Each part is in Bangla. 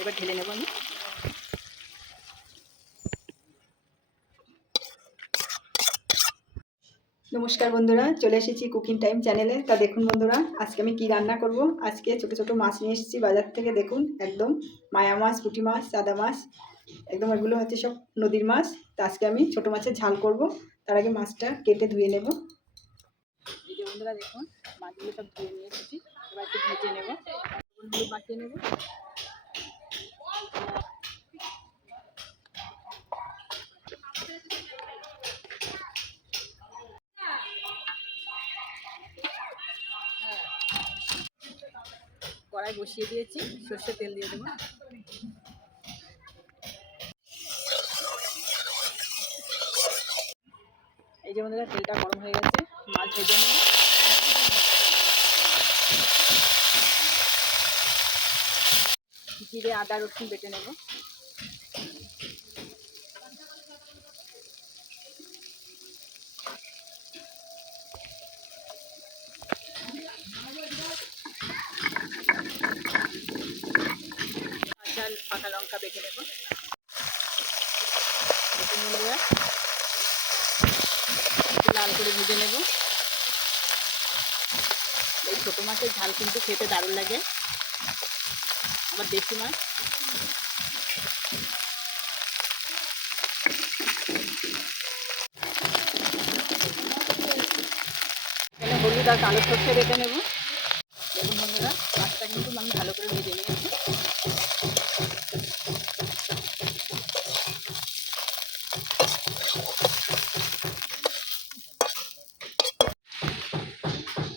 এবার ঢেলে নেব আমি। নমস্কার বন্ধুরা, চলে এসেছি কুকিং টাইম চ্যানেলে। তা দেখুন বন্ধুরা, আজকে আমি কি রান্না করব। আজকে ছোটো ছোটো মাছ নিয়ে এসেছি বাজার থেকে। দেখুন একদম মায়া মাছ, পুঁটি মাছ, সাদা মাছ, একদম এগুলো হচ্ছে সব নদীর মাছ। তা আজকে আমি ছোটো মাছের ঝাল করব। তার আগে মাছটা কেটে ধুয়ে নেব। এই যে বন্ধুরা দেখুন, মাছগুলো সব ধুয়ে নিয়ে এসেছি। এবার একটু ভেজে নেব, হলুদ মাখিয়ে নেব। কড়াই বসিয়ে দিয়েছি, সর্ষের তেল দিয়ে দেবো। এই যে বন্ধুরা, তেলটা গরম হয়ে গেছে, মাছ ভেজে নেব। জিরে, আদা, রসুন বেটে নেব। পাকা লঙ্কা বেটে নেব। দেখুন বন্ধুরা, একটু লাল করে ভেজে নেব। এই ছোটো মাছের ঝাল কিন্তু খেতে দারুণ লাগে, আবার দেশি মাছ। এখানে হলুদ আর কালো সর্ষে বেটে নেব। দেখুন বন্ধুরা, মাছটা কিন্তু আমি ভালো করে ভেজে নিয়েছি।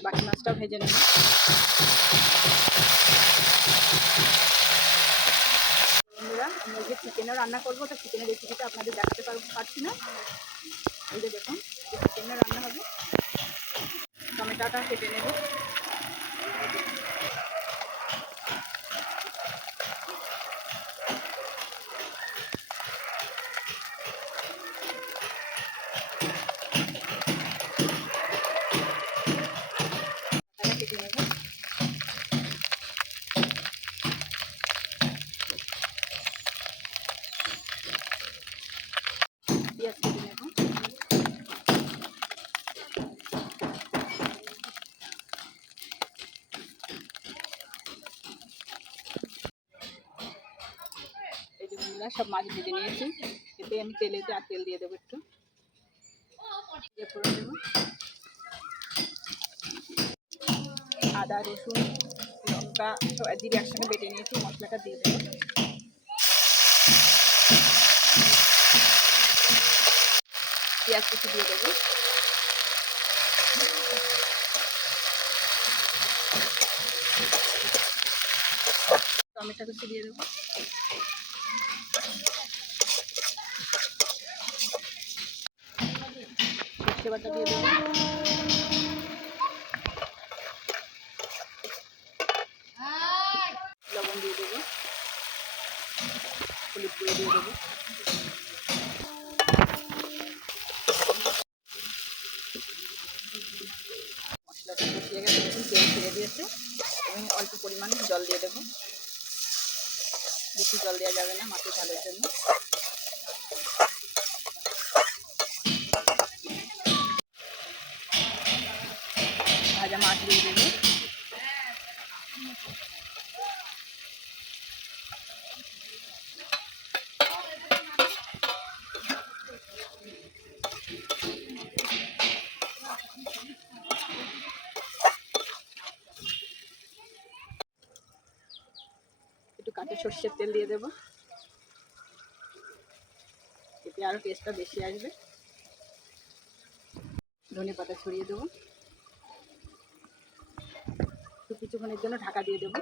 বাকি মাছটাও ভেজে নেব। বন্ধুরা, আমি ওই যে চিকেনও রান্না করবো, তো চিকেনের রেসিপিটা আপনাদের দেখাতে পারছি না। এই যে দেখুন, চিকেনও রান্না হবে। টমেটোটা কেটে নেব। কেটে নেব। পেঁয়াজ কেটে নেব। এই যে বন্ধুরা, সব মাছ ভেজে নিয়েছি। এতে আমি তেল দিয়ে দেবো একটু, দিয়ে ফোড়ন দেবো। আদা, রসুন, লঙ্কা সব জিরে একসঙ্গে বেটে নিয়েছি, মশলাটা দিয়ে দেবো। পেঁয়াজ কুচি দিয়ে দেবো। টমেটো কুচি দিয়ে দেবো। সর্ষে বাটা দিয়ে দেবো। লবণ দিয়ে দেবো, হলুদ গুঁড়ো দিয়ে দেবো। মশলাটা কষিয়ে গেছে, দেখুন তেল ছেড়ে দিয়েছে। এবং অল্প পরিমাণে জল দিয়ে দেবো। বেশি জল দেওয়া যাবে না মাছের ঝালের জন্য। ভাজা মাছ দিয়ে দেবো। একটু কাঁচা সর্ষের তেল দিয়ে দেবো, এতে আরও টেস্টটা বেশি আসবে। ধনে পাতা ছড়িয়ে দেবো। একটু কিছুক্ষণের জন্য ঢাকা দিয়ে দেবো।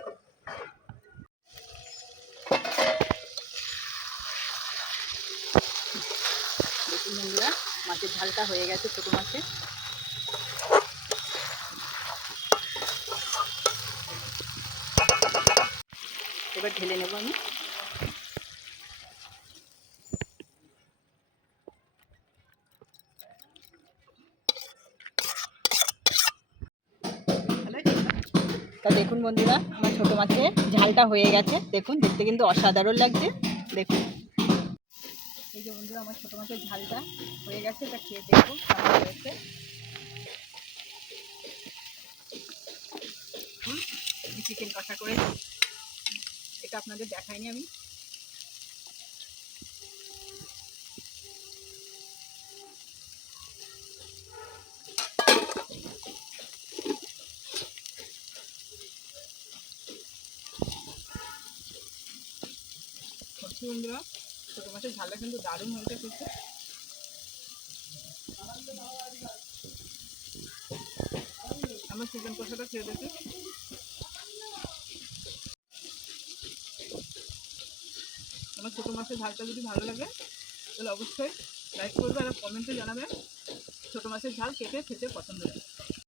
দেখুন বন্ধুরা, মাছের ঝালটা হয়ে গেছে ছোটো মাছের। এবার ঢেলে নেব আমি। তা দেখুন বন্ধুরা, আমার ছোটো মাছের ঝালটা হয়ে গেছে। দেখুন, দেখতে কিন্তু অসাধারণ লাগছে। দেখুন, এই যে বন্ধুরা, আমার ছোটো মাছের ঝালটা হয়ে গেছে। এটা খেয়ে দেখবো কেমন হয়েছে। আমি চিকেন কষা করে এটা আপনাদের দেখাইনি আমি। সত্যি বন্ধুরা, ছোটো মাছের ঝালটা কিন্তু দারুণ হয়েছে খেতে। আমার চিকেন কষাটা খেয়ে দেখি। আমার ছোটো মাছের ঝালটা যদি ভালো লাগে তাহলে অবশ্যই লাইক করবে আর কমেন্টে জানাবে ছোটো মাছের ঝাল কে কে খেতে পছন্দ করে।